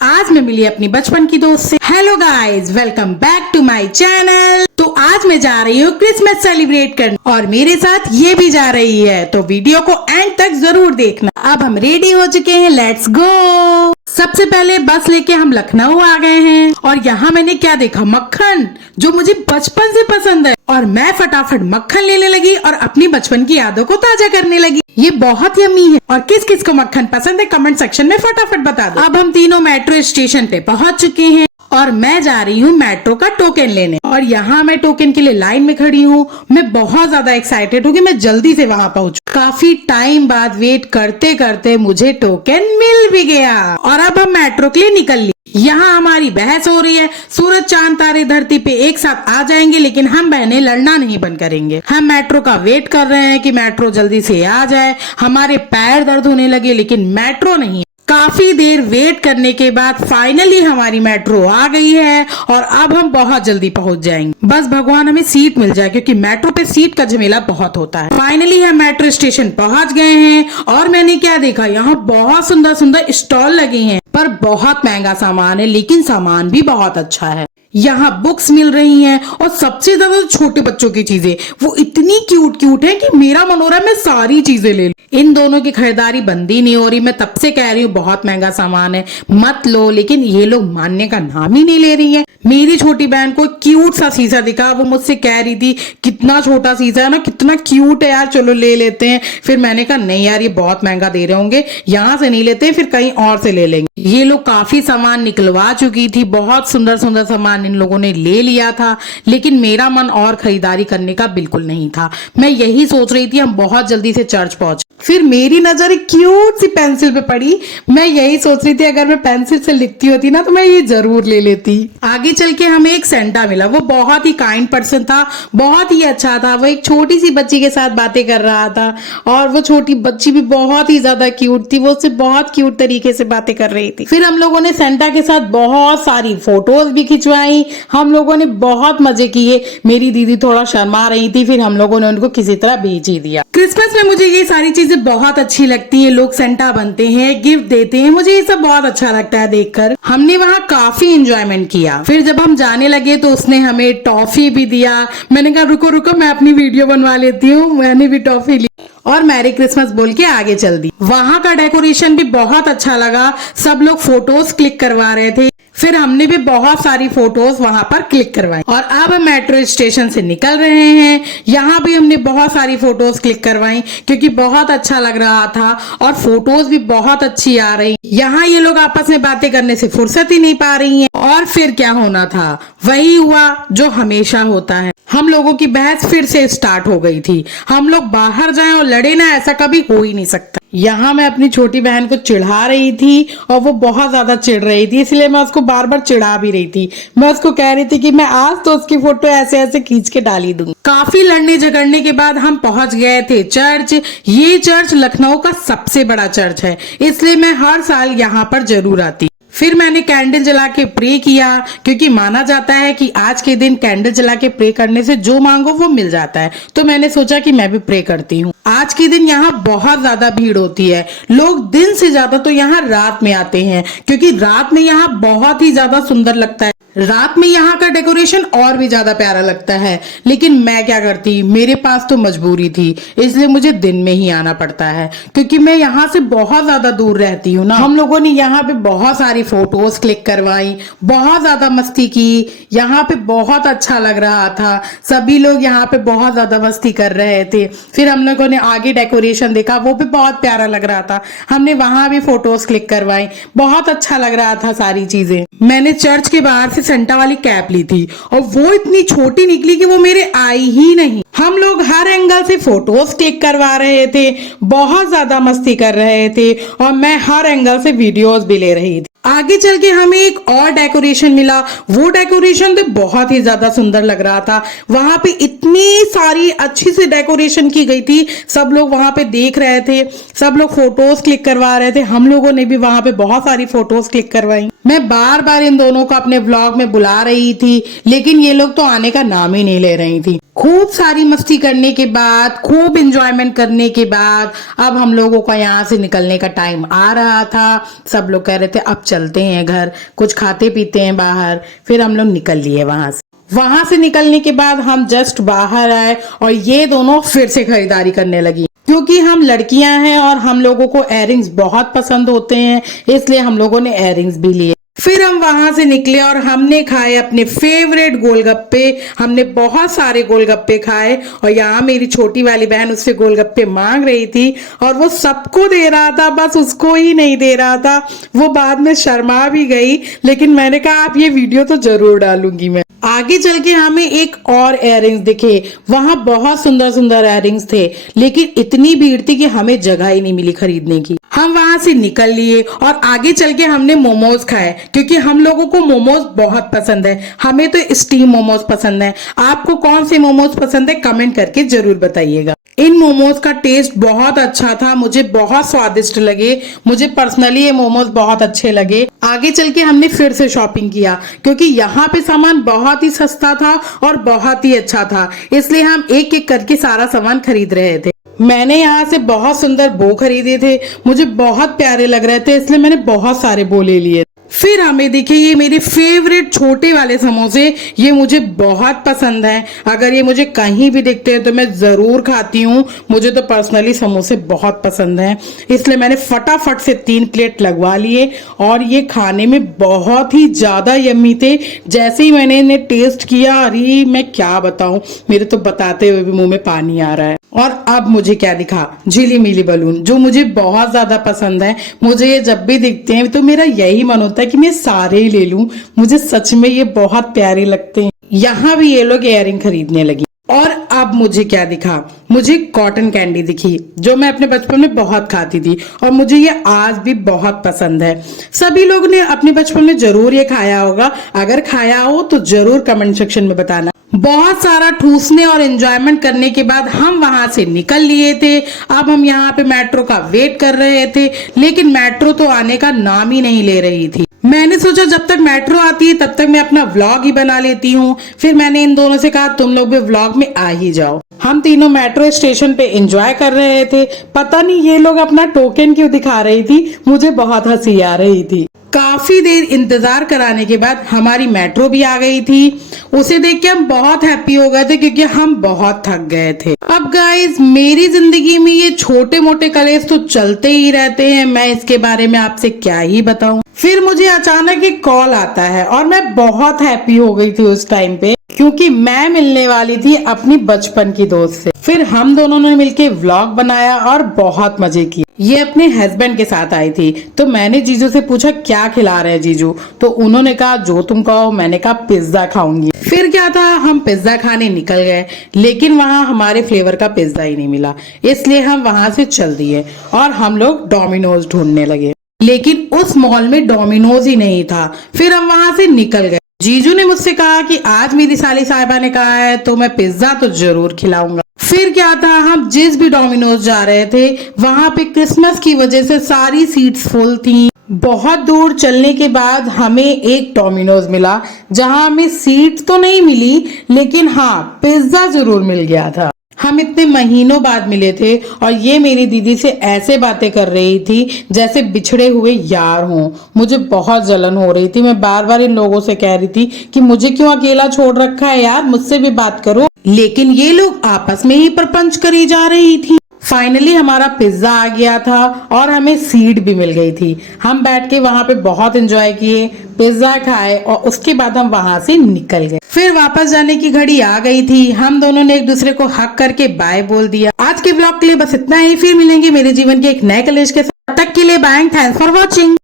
आज मैं मिली अपनी बचपन की दोस्त से। Hello guys, welcome back to my channel. तो आज मैं जा रही हूँ क्रिसमस सेलिब्रेट करने और मेरे साथ ये भी जा रही है, तो वीडियो को एंड तक जरूर देखना। अब हम रेडी हो चुके हैं, लेट्स गो। सबसे पहले बस लेके हम लखनऊ आ गए हैं और यहाँ मैंने क्या देखा, मक्खन, जो मुझे बचपन से पसंद है। और मैं फटाफट मक्खन लेने लगी और अपनी बचपन की यादों को ताजा करने लगी। ये बहुत यम्मी है और किस किस को मक्खन पसंद है कमेंट सेक्शन में फटाफट बता दो। अब हम तीनों मेट्रो स्टेशन पे पहुंच चुके हैं और मैं जा रही हूँ मेट्रो का टोकन लेने। और यहाँ मैं टोकन के लिए लाइन में खड़ी हूँ। मैं बहुत ज्यादा एक्साइटेड हूँ कि मैं जल्दी से वहाँ पहुँचूं। काफी टाइम बाद वेट करते करते मुझे टोकन मिल भी गया और अब हम मेट्रो के लिए निकल लिए। यहाँ हमारी बहस हो रही है, सूरज चांद तारे धरती पे एक साथ आ जाएंगे, लेकिन हम बहनें लड़ना नहीं बंद करेंगे। हम मेट्रो का वेट कर रहे हैं कि मेट्रो जल्दी से आ जाए। हमारे पैर दर्द होने लगे, लेकिन मेट्रो नहीं। काफी देर वेट करने के बाद फाइनली हमारी मेट्रो आ गई है और अब हम बहुत जल्दी पहुंच जाएंगे। बस भगवान हमें सीट मिल जाए, क्योंकि मेट्रो पे सीट का झमेला बहुत होता है। फाइनली हम मेट्रो स्टेशन पहुंच गए हैं और मैंने क्या देखा, यहाँ बहुत सुंदर सुंदर स्टॉल लगे हैं, पर बहुत महंगा सामान है, लेकिन सामान भी बहुत अच्छा है। यहाँ बुक्स मिल रही हैं और सबसे ज्यादा छोटे बच्चों की चीजें, वो इतनी क्यूट क्यूट है कि मेरा मन हो रहा है मैं सारी चीजें ले लूं। इन दोनों की खरीदारी बंदी नहीं हो रही। मैं तब से कह रही हूँ बहुत महंगा सामान है, मत लो, लेकिन ये लोग मानने का नाम ही नहीं ले रही है। मेरी छोटी बहन को क्यूट सा शीशा दिखा, वो मुझसे कह रही थी कितना छोटा शीशा है ना, कितना क्यूट है यार, चलो ले लेते हैं। फिर मैंने कहा नहीं यार, ये बहुत महंगा दे रहे होंगे, यहाँ से नहीं लेते, फिर कहीं और से ले लेंगे। ये लोग काफी सामान निकलवा चुकी थी, बहुत सुंदर सुंदर सामान इन लोगों ने ले लिया था, लेकिन मेरा मन और खरीदारी करने का बिल्कुल नहीं था। मैं यही सोच रही थी हम बहुत जल्दी से चर्च पहुंचे। फिर मेरी नजर एक क्यूट सी पेंसिल पे पड़ी। मैं यही सोच रही थी अगर मैं पेंसिल से लिखती होती ना तो मैं ये जरूर ले लेती। आगे चल के हमें एक सेंटा मिला, वो बहुत ही काइंड पर्सन था, बहुत ही अच्छा था। वो एक छोटी सी बच्ची के साथ बातें कर रहा था और वो छोटी बच्ची भी बहुत ही ज्यादा क्यूट थी, वो उससे बहुत क्यूट तरीके से बातें कर रही थी। फिर हम लोगों ने सेंटा के साथ बहुत सारी फोटोज भी खिंचवाई, हम लोगों ने बहुत मजे किए। मेरी दीदी थोड़ा शर्मा रही थी, फिर हम लोगों ने उनको किसी तरह भेज ही दिया। क्रिसमस में मुझे ये सारी चीजें बहुत अच्छी लगती है। लोग सेंटा बनते हैं, गिफ्ट देते हैं, मुझे ये सब बहुत अच्छा लगता है देखकर। हमने वहाँ काफी एंजॉयमेंट किया। फिर जब हम जाने लगे तो उसने हमें टॉफी भी दिया। मैंने कहा रुको रुको, मैं अपनी वीडियो बनवा लेती हूँ। मैंने भी टॉफी ली और मैरी क्रिसमस बोल के आगे चल दी। वहाँ का डेकोरेशन भी बहुत अच्छा लगा, सब लोग फोटोज क्लिक करवा रहे थे। फिर हमने भी बहुत सारी फोटोज वहां पर क्लिक करवाई और अब हम मेट्रो स्टेशन से निकल रहे हैं। यहाँ भी हमने बहुत सारी फोटोज क्लिक करवाई, क्योंकि बहुत अच्छा लग रहा था और फोटोज भी बहुत अच्छी आ रही। यहाँ ये लोग आपस में बातें करने से फुर्सत ही नहीं पा रही हैं। और फिर क्या होना था, वही हुआ जो हमेशा होता है। हम लोगों की बहस फिर से स्टार्ट हो गई थी। हम लोग बाहर जाएं और लड़े ना, ऐसा कभी हो ही नहीं सकता। यहाँ मैं अपनी छोटी बहन को चिढ़ा रही थी और वो बहुत ज्यादा चिढ़ रही थी, इसलिए मैं उसको बार बार चिढ़ा भी रही थी। मैं उसको कह रही थी कि मैं आज तो उसकी फोटो ऐसे ऐसे खींच के डाली दूंगी। काफी लड़ने झगड़ने के बाद हम पहुंच गए थे चर्च। ये चर्च लखनऊ का सबसे बड़ा चर्च है, इसलिए मैं हर साल यहाँ पर जरूर आती। फिर मैंने कैंडल जला के प्रे किया, क्योंकि माना जाता है कि आज के दिन कैंडल जला के प्रे करने से जो मांगो वो मिल जाता है। तो मैंने सोचा कि मैं भी प्रे करती हूँ। आज के दिन यहाँ बहुत ज्यादा भीड़ होती है। लोग दिन से ज्यादा तो यहाँ रात में आते हैं, क्योंकि रात में यहाँ बहुत ही ज्यादा सुंदर लगता है। रात में यहाँ का डेकोरेशन और भी ज्यादा प्यारा लगता है, लेकिन मैं क्या करती, मेरे पास तो मजबूरी थी, इसलिए मुझे दिन में ही आना पड़ता है, क्योंकि मैं यहाँ से बहुत ज्यादा दूर रहती हूँ ना। हम लोगों ने यहाँ पे बहुत सारी फोटोज क्लिक करवाई, बहुत ज्यादा मस्ती की। यहाँ पे बहुत अच्छा लग रहा था, सभी लोग यहाँ पे बहुत ज्यादा मस्ती कर रहे थे। फिर हम लोगों ने आगे डेकोरेशन देखा, वो भी बहुत प्यारा लग रहा था। हमने वहां भी फोटोज क्लिक करवाई, बहुत अच्छा लग रहा था सारी चीजें। मैंने चर्च के बाहर से सेंटा वाली कैप ली थी और वो इतनी छोटी निकली कि वो मेरे आई ही नहीं। हम लोग हर एंगल से फोटोज क्लिक करवा रहे थे, बहुत ज्यादा मस्ती कर रहे थे और मैं हर एंगल से वीडियोस भी ले रही थी। आगे चल के हमें एक और डेकोरेशन मिला, वो डेकोरेशन तो बहुत ही ज्यादा सुंदर लग रहा था। वहां पे इतनी सारी अच्छी सी डेकोरेशन की गई थी, सब लोग वहां पे देख रहे थे, सब लोग फोटोज क्लिक करवा रहे थे। हम लोगों ने भी वहां पे बहुत सारी फोटोज क्लिक करवाई। मैं बार बार इन दोनों को अपने व्लॉग में बुला रही थी, लेकिन ये लोग तो आने का नाम ही नहीं ले रही थी। खूब सारी मस्ती करने के बाद, खूब एंजॉयमेंट करने के बाद अब हम लोगों का यहाँ से निकलने का टाइम आ रहा था। सब लोग कह रहे थे अब चलते हैं घर, कुछ खाते पीते हैं बाहर। फिर हम लोग निकल लिए वहां से निकलने के बाद हम जस्ट बाहर आए और ये दोनों फिर से खरीदारी करने लगी, क्योंकि हम लड़कियां हैं और हम लोगों को इयररिंग्स बहुत पसंद होते हैं, इसलिए हम लोगों ने इयररिंग्स भी लिए। फिर हम वहां से निकले और हमने खाए अपने फेवरेट गोलगप्पे। हमने बहुत सारे गोलगप्पे खाए और यहाँ मेरी छोटी वाली बहन उससे गोलगप्पे मांग रही थी और वो सबको दे रहा था, बस उसको ही नहीं दे रहा था। वो बाद में शर्मा भी गई, लेकिन मैंने कहा आप ये वीडियो तो जरूर डालूंगी मैं। आगे चल के हमें एक और इयररिंग्स दिखे, वहां बहुत सुंदर सुंदर इयररिंग्स थे, लेकिन इतनी भीड़ थी कि हमें जगह ही नहीं मिली खरीदने की। हम वहां से निकल लिए और आगे चल के हमने मोमोज खाए, क्योंकि हम लोगों को मोमोज बहुत पसंद है। हमें तो स्टीम मोमोज पसंद है। आपको कौन से मोमोज पसंद है कमेंट करके जरूर बताइएगा। इन मोमोज का टेस्ट बहुत अच्छा था, मुझे बहुत स्वादिष्ट लगे। मुझे पर्सनली ये मोमोज बहुत अच्छे लगे। आगे चल के हमने फिर से शॉपिंग किया, क्योंकि यहाँ पे सामान बहुत ही सस्ता था और बहुत ही अच्छा था, इसलिए हम एक एक करके सारा सामान खरीद रहे थे। मैंने यहाँ से बहुत सुंदर बो खरीदे थे, मुझे बहुत प्यारे लग रहे थे, इसलिए मैंने बहुत सारे बो ले लिए। फिर हमें दिखे ये मेरे फेवरेट छोटे वाले समोसे, ये मुझे बहुत पसंद हैं। अगर ये मुझे कहीं भी दिखते हैं तो मैं जरूर खाती हूँ। मुझे तो पर्सनली समोसे बहुत पसंद हैं, इसलिए मैंने फटाफट से 3 प्लेट लगवा लिए और ये खाने में बहुत ही ज्यादा यम्मी थे। जैसे ही मैंने इन्हें टेस्ट किया, अरे मैं क्या बताऊं, मेरे तो बताते हुए भी मुंह में पानी आ रहा है। और अब मुझे क्या दिखा, झिली मिली बलून, जो मुझे बहुत ज्यादा पसंद है। मुझे ये जब भी दिखते हैं तो मेरा यही मन होता है कि मैं सारे ही ले लूं। मुझे सच में ये बहुत प्यारे लगते हैं। यहाँ भी ये लोग इयररिंग खरीदने लगी। और अब मुझे क्या दिखा, मुझे कॉटन कैंडी दिखी, जो मैं अपने बचपन में बहुत खाती थी और मुझे ये आज भी बहुत पसंद है। सभी लोगों ने अपने बचपन में जरूर ये खाया होगा। अगर खाया हो तो जरूर कमेंट सेक्शन में बताना। बहुत सारा ठूसने और एंजॉयमेंट करने के बाद हम वहां से निकल लिए थे। अब हम यहाँ पे मेट्रो का वेट कर रहे थे, लेकिन मेट्रो तो आने का नाम ही नहीं ले रही थी। मैंने सोचा जब तक मेट्रो आती है तब तक मैं अपना व्लॉग ही बना लेती हूँ। फिर मैंने इन दोनों से कहा तुम लोग भी व्लॉग में आ ही जाओ। हम तीनों मेट्रो स्टेशन पे एंजॉय कर रहे थे। पता नहीं ये लोग अपना टोकन क्यों दिखा रही थी, मुझे बहुत हंसी आ रही थी। काफी देर इंतजार कराने के बाद हमारी मेट्रो भी आ गई थी। उसे देख के हम बहुत हैप्पी हो गए थे, क्योंकि हम बहुत थक गए थे। अब गाइज, मेरी जिंदगी में ये छोटे मोटे कलेश तो चलते ही रहते हैं, मैं इसके बारे में आपसे क्या ही बताऊं। फिर मुझे अचानक एक कॉल आता है और मैं बहुत हैप्पी हो गई थी उस टाइम पे, क्योंकि मैं मिलने वाली थी अपनी बचपन की दोस्त से। फिर हम दोनों ने मिलके व्लॉग बनाया और बहुत मजे किए। ये अपने हस्बैंड के साथ आई थी, तो मैंने जीजू से पूछा क्या खिला रहे हैं जीजू, तो उन्होंने कहा जो तुम कहो। मैंने कहा पिज्जा खाऊंगी। फिर क्या था, हम पिज्जा खाने निकल गए, लेकिन वहाँ हमारे फ्लेवर का पिज्जा ही नहीं मिला, इसलिए हम वहां से चल दिए और हम लोग डोमिनोज ढूंढने लगे। लेकिन उस मॉल में डोमिनोज ही नहीं था। फिर हम वहां से निकल गए। जीजू ने मुझसे कहा कि आज मेरी साली साहिबा ने कहा है तो मैं पिज्जा तो जरूर खिलाऊंगा। फिर क्या था, हम जिस भी डोमिनोज जा रहे थे वहां पे क्रिसमस की वजह से सारी सीट्स फुल थी। बहुत दूर चलने के बाद हमें एक डोमिनोज मिला, जहां हमें सीट तो नहीं मिली, लेकिन हाँ पिज्जा जरूर मिल गया था। हम इतने महीनों बाद मिले थे और ये मेरी दीदी से ऐसे बातें कर रही थी जैसे बिछड़े हुए यार हों। मुझे बहुत जलन हो रही थी। मैं बार बार इन लोगों से कह रही थी कि मुझे क्यों अकेला छोड़ रखा है यार, मुझसे भी बात करो, लेकिन ये लोग आपस में ही प्रपंच करी जा रही थी। फाइनली हमारा पिज्जा आ गया था और हमें सीट भी मिल गई थी। हम बैठ के वहां पे बहुत एंजॉय किए, पिज्जा खाए और उसके बाद हम वहां से निकल गए। फिर वापस जाने की घड़ी आ गई थी। हम दोनों ने एक दूसरे को हक करके बाय बोल दिया। आज के ब्लॉग के लिए बस इतना ही। फिर मिलेंगे मेरे जीवन के एक नए कलेश के साथ। तब तक के लिए बाय, थैंक्स फॉर वॉचिंग।